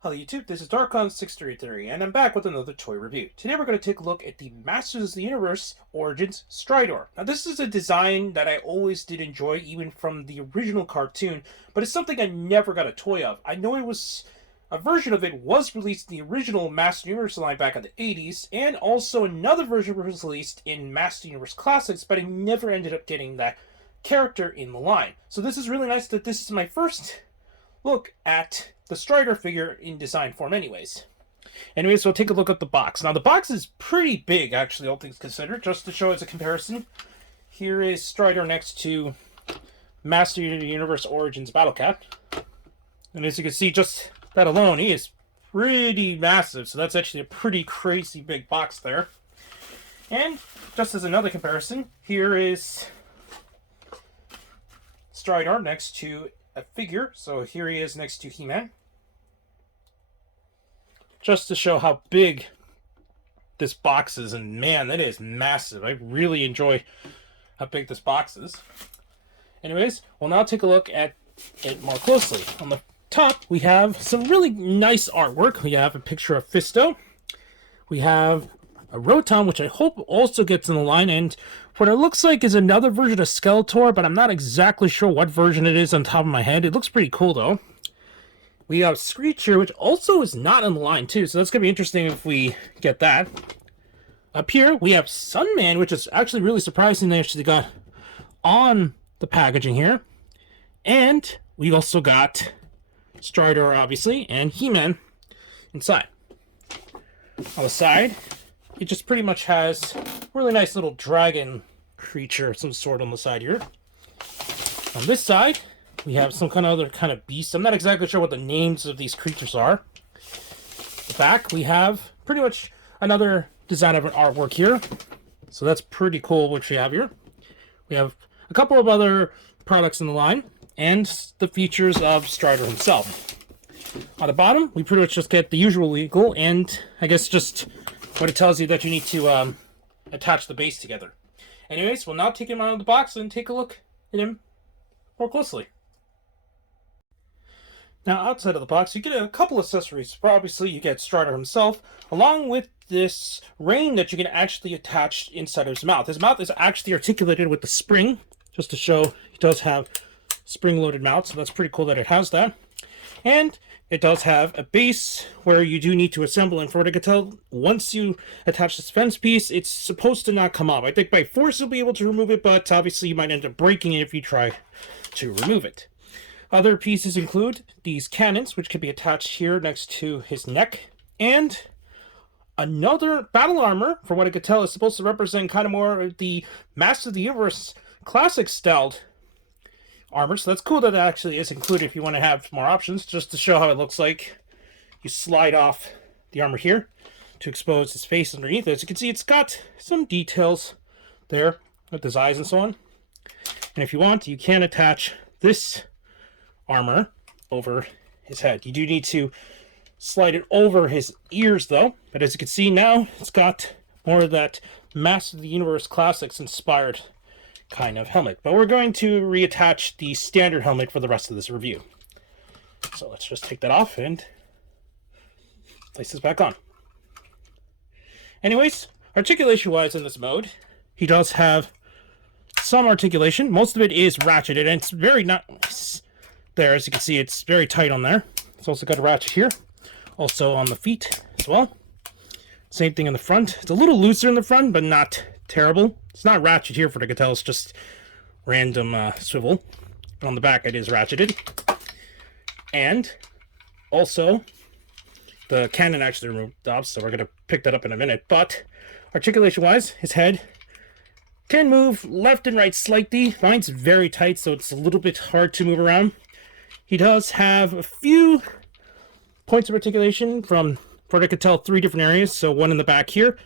Hello YouTube, this is Darkon633, and I'm back with another toy review. Today we're going to take a look at the Masters of the Universe Origins Stridor. Now this is a design that I always did enjoy, even from the original cartoon, but it's something I never got a toy of. I know a version of it was released in the original Master Universe line back in the 80s, and also another version was released in Master Universe Classics, but I never ended up getting that character in the line. So this is really nice that this is my first look at the Stridor figure in design form anyways. Anyways, we'll take a look at the box. Now the box is pretty big, actually, all things considered. Just to show as a comparison, here is Stridor next to Master Universe Origins Battle Cat. And as you can see, just that alone, he is pretty massive. So that's actually a pretty crazy big box there. And just as another comparison, here is Stridor next to a figure. So here he is next to He-Man. Just to show how big this box is, and man, that is massive. I really enjoy how big this box is. Anyways, we'll now take a look at it more closely. On the top, we have some really nice artwork. We have a picture of Fisto. We have a Rotom, which I hope also gets in the line, and what it looks like is another version of Skeletor, but I'm not exactly sure what version it is on top of my head. It looks pretty cool, though. We have Screech here, which also is not in the line, too, so that's going to be interesting if we get that. Up here, we have Sunman, which is actually really surprising they actually got on the packaging here. And we also got Stridor, obviously, and He-Man inside. On the side, it just pretty much has a really nice little dragon creature of some sort on the side here. On this side, we have some other kind of beast. I'm not exactly sure what the names of these creatures are. The back, we have pretty much another design of an artwork here. So that's pretty cool what we have here. We have a couple of other products in the line, and the features of Stridor himself. On the bottom, we pretty much just get the usual legal, and I guess just what it tells you that you need to attach the base together. Anyways, we'll now take him out of the box and take a look at him more closely. Now, outside of the box, you get a couple accessories. Obviously, you get Stridor himself, along with this rein that you can actually attach inside of his mouth. His mouth is actually articulated with the spring, just to show he does have spring-loaded mouth, so that's pretty cool that it has that. And it does have a base where you do need to assemble, and for what I can tell, once you attach the fence piece, it's supposed to not come up. I think by force you'll be able to remove it, but obviously you might end up breaking it if you try to remove it. Other pieces include these cannons, which can be attached here next to his neck, and another battle armor, for what I could tell, is supposed to represent kind of more the Master of the Universe classic styled armor. So that's cool that it actually is included if you want to have more options. Just to show how it looks like, you slide off the armor here to expose his face underneath. As you can see, it's got some details there with his eyes and so on. And if you want, you can attach this armor over his head. You do need to slide it over his ears though, but as you can see now, it's got more of that Master of the Universe Classics inspired kind of helmet. But we're going to reattach the standard helmet for the rest of this review. So let's just take that off and place this back on. Anyways, articulation wise in this mode, he does have some articulation. Most of it is ratcheted, and it's very nice. There, as you can see, it's very tight on there. It's also got a ratchet here. Also on the feet as well. Same thing in the front. It's a little looser in the front, but not terrible. It's not ratchet here, for what I can tell. It's just random swivel. But on the back, it is ratcheted. And also, the cannon actually removed off, so we're going to pick that up in a minute. But articulation-wise, his head can move left and right slightly. Mine's very tight, so it's a little bit hard to move around. He does have a few points of articulation from, for what I could tell, 3 different areas. So one in the back here,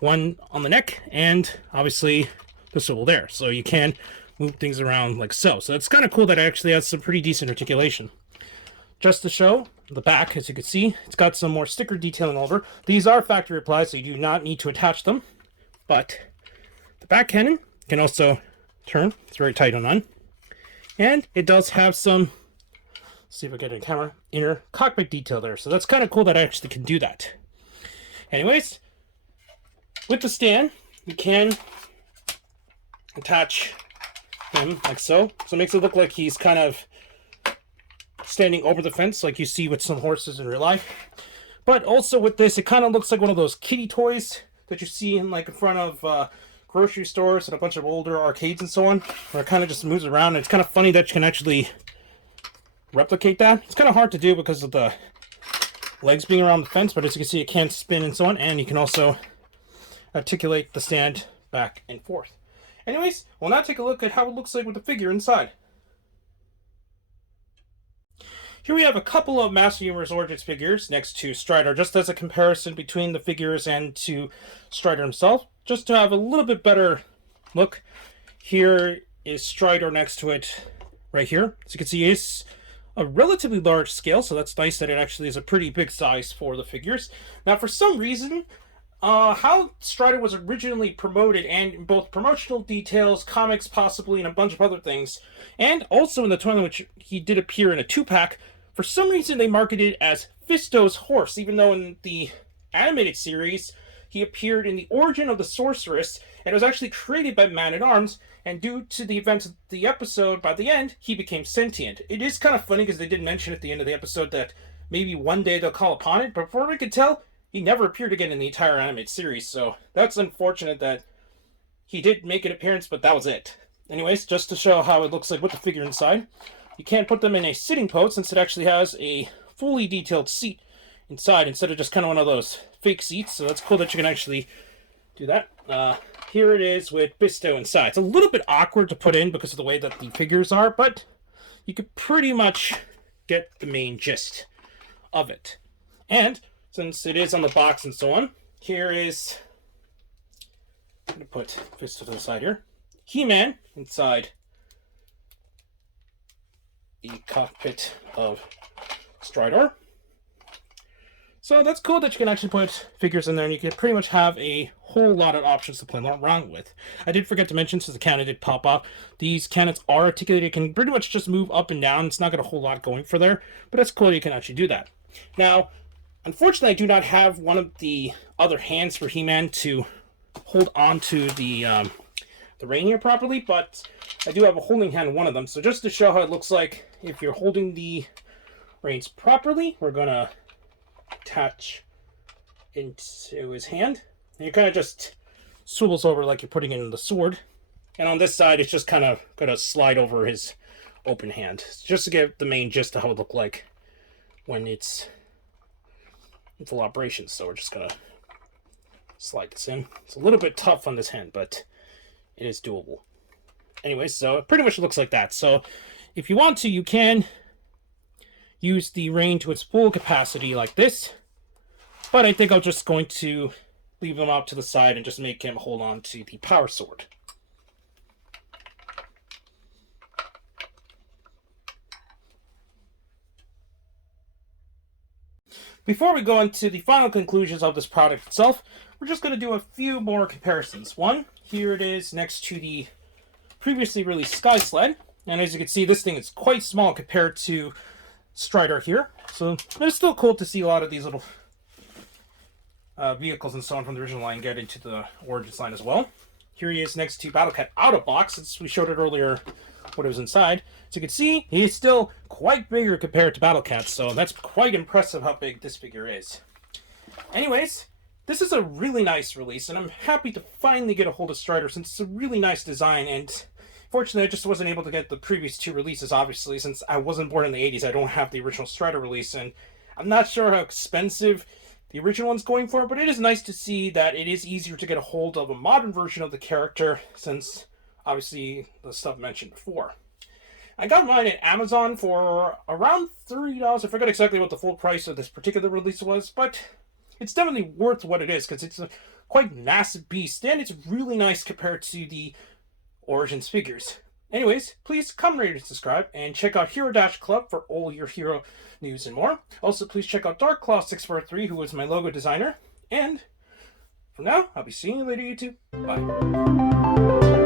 one on the neck, and obviously the swivel there. So you can move things around like so. So it's kind of cool that it actually has some pretty decent articulation. Just to show the back, as you can see, it's got some more sticker detailing over. These are factory applied, so you do not need to attach them. But the back cannon can also turn. It's very tight on. And it does have some see if I get a camera, inner cockpit detail there. So that's kind of cool that I actually can do that. Anyways, with the stand, you can attach him like so. So it makes it look like he's kind of standing over the fence like you see with some horses in real life. But also with this, it kind of looks like one of those kiddie toys that you see in like in front of grocery stores and a bunch of older arcades and so on, where it kind of just moves around. And it's kind of funny that you can actually replicate that. It's kind of hard to do because of the legs being around the fence, but as you can see, it can spin and so on, and you can also articulate the stand back and forth. Anyways, we'll now take a look at how it looks like with the figure inside. Here we have a couple of Master Universe Origins figures next to Stridor, just as a comparison between the figures and to Stridor himself, just to have a little bit better look. Here is Stridor next to it right here. As you can see, it's a relatively large scale, so that's nice that it actually is a pretty big size for the figures. Now, for some reason, how Stridor was originally promoted, and in both promotional details, comics possibly, and a bunch of other things, and also in the tournament, which he did appear in a 2-pack, for some reason they marketed it as Fisto's horse, even though in the animated series, he appeared in the Origin of the Sorceress, and it was actually created by Man-at-Arms, and due to the events of the episode, by the end, he became sentient. It is kind of funny because they did mention at the end of the episode that maybe one day they'll call upon it, but before we could tell, he never appeared again in the entire animated series, so that's unfortunate that he did make an appearance, but that was it. Anyways, just to show how it looks like with the figure inside, you can't put them in a sitting pose since it actually has a fully detailed seat inside instead of just kind of one of those fake seats, so that's cool that you can actually do that. Here it is with Fisto inside. It's a little bit awkward to put in because of the way that the figures are, but you could pretty much get the main gist of it. And since it is on the box and so on, here is, I'm going to put Fisto to the side here, He-Man inside the cockpit of Stridor. So that's cool that you can actually put figures in there, and you can pretty much have a whole lot of options to play around with. I did forget to mention, since the cannon did pop off, these cannons are articulated, can pretty much just move up and down. It's not got a whole lot going for there, but that's cool you can actually do that. Now, unfortunately, I do not have one of the other hands for He-Man to hold onto the rein here properly, but I do have a holding hand in one of them. So just to show how it looks like if you're holding the reins properly, we're going to attach into his hand. And it kind of just swivels over like you're putting it in the sword. And on this side, it's just kind of going to slide over his open hand. Just to get the main gist of how it look like when it's in full operation. So we're just going to slide this in. It's a little bit tough on this hand, but it is doable. Anyway, so it pretty much looks like that. So if you want to, you can use the rein to its full capacity like this. But I think I'm just going to leave him off to the side and just make him hold on to the power sword. Before we go into the final conclusions of this product itself, we're just going to do a few more comparisons. One, here it is next to the previously released Sky Sled. And as you can see, this thing is quite small compared to Stridor here. So it's still cool to see a lot of these little vehicles and so on from the original line get into the Origins line as well. Here he is next to Battle Cat out of box, since we showed it earlier what it was inside. So you can see he's still quite bigger compared to Battle Cat, so that's quite impressive how big this figure is. Anyways, this is a really nice release, and I'm happy to finally get a hold of Stridor since it's a really nice design, and fortunately I just wasn't able to get the previous two releases, obviously, since I wasn't born in the 80s. I don't have the original Stridor release, and I'm not sure how expensive the original one's going for, but it is nice to see that it is easier to get a hold of a modern version of the character, since obviously the stuff mentioned before. I got mine at Amazon for around $30. I forgot exactly what the full price of this particular release was, but it's definitely worth what it is, because it's a quite massive beast, and it's really nice compared to the Origins figures. Anyways, please come rate and subscribe, and check out Hero-Club for all your hero news and more. Also, please check out DarkClaw643, who is my logo designer. And from now, I'll be seeing you later, YouTube. Bye.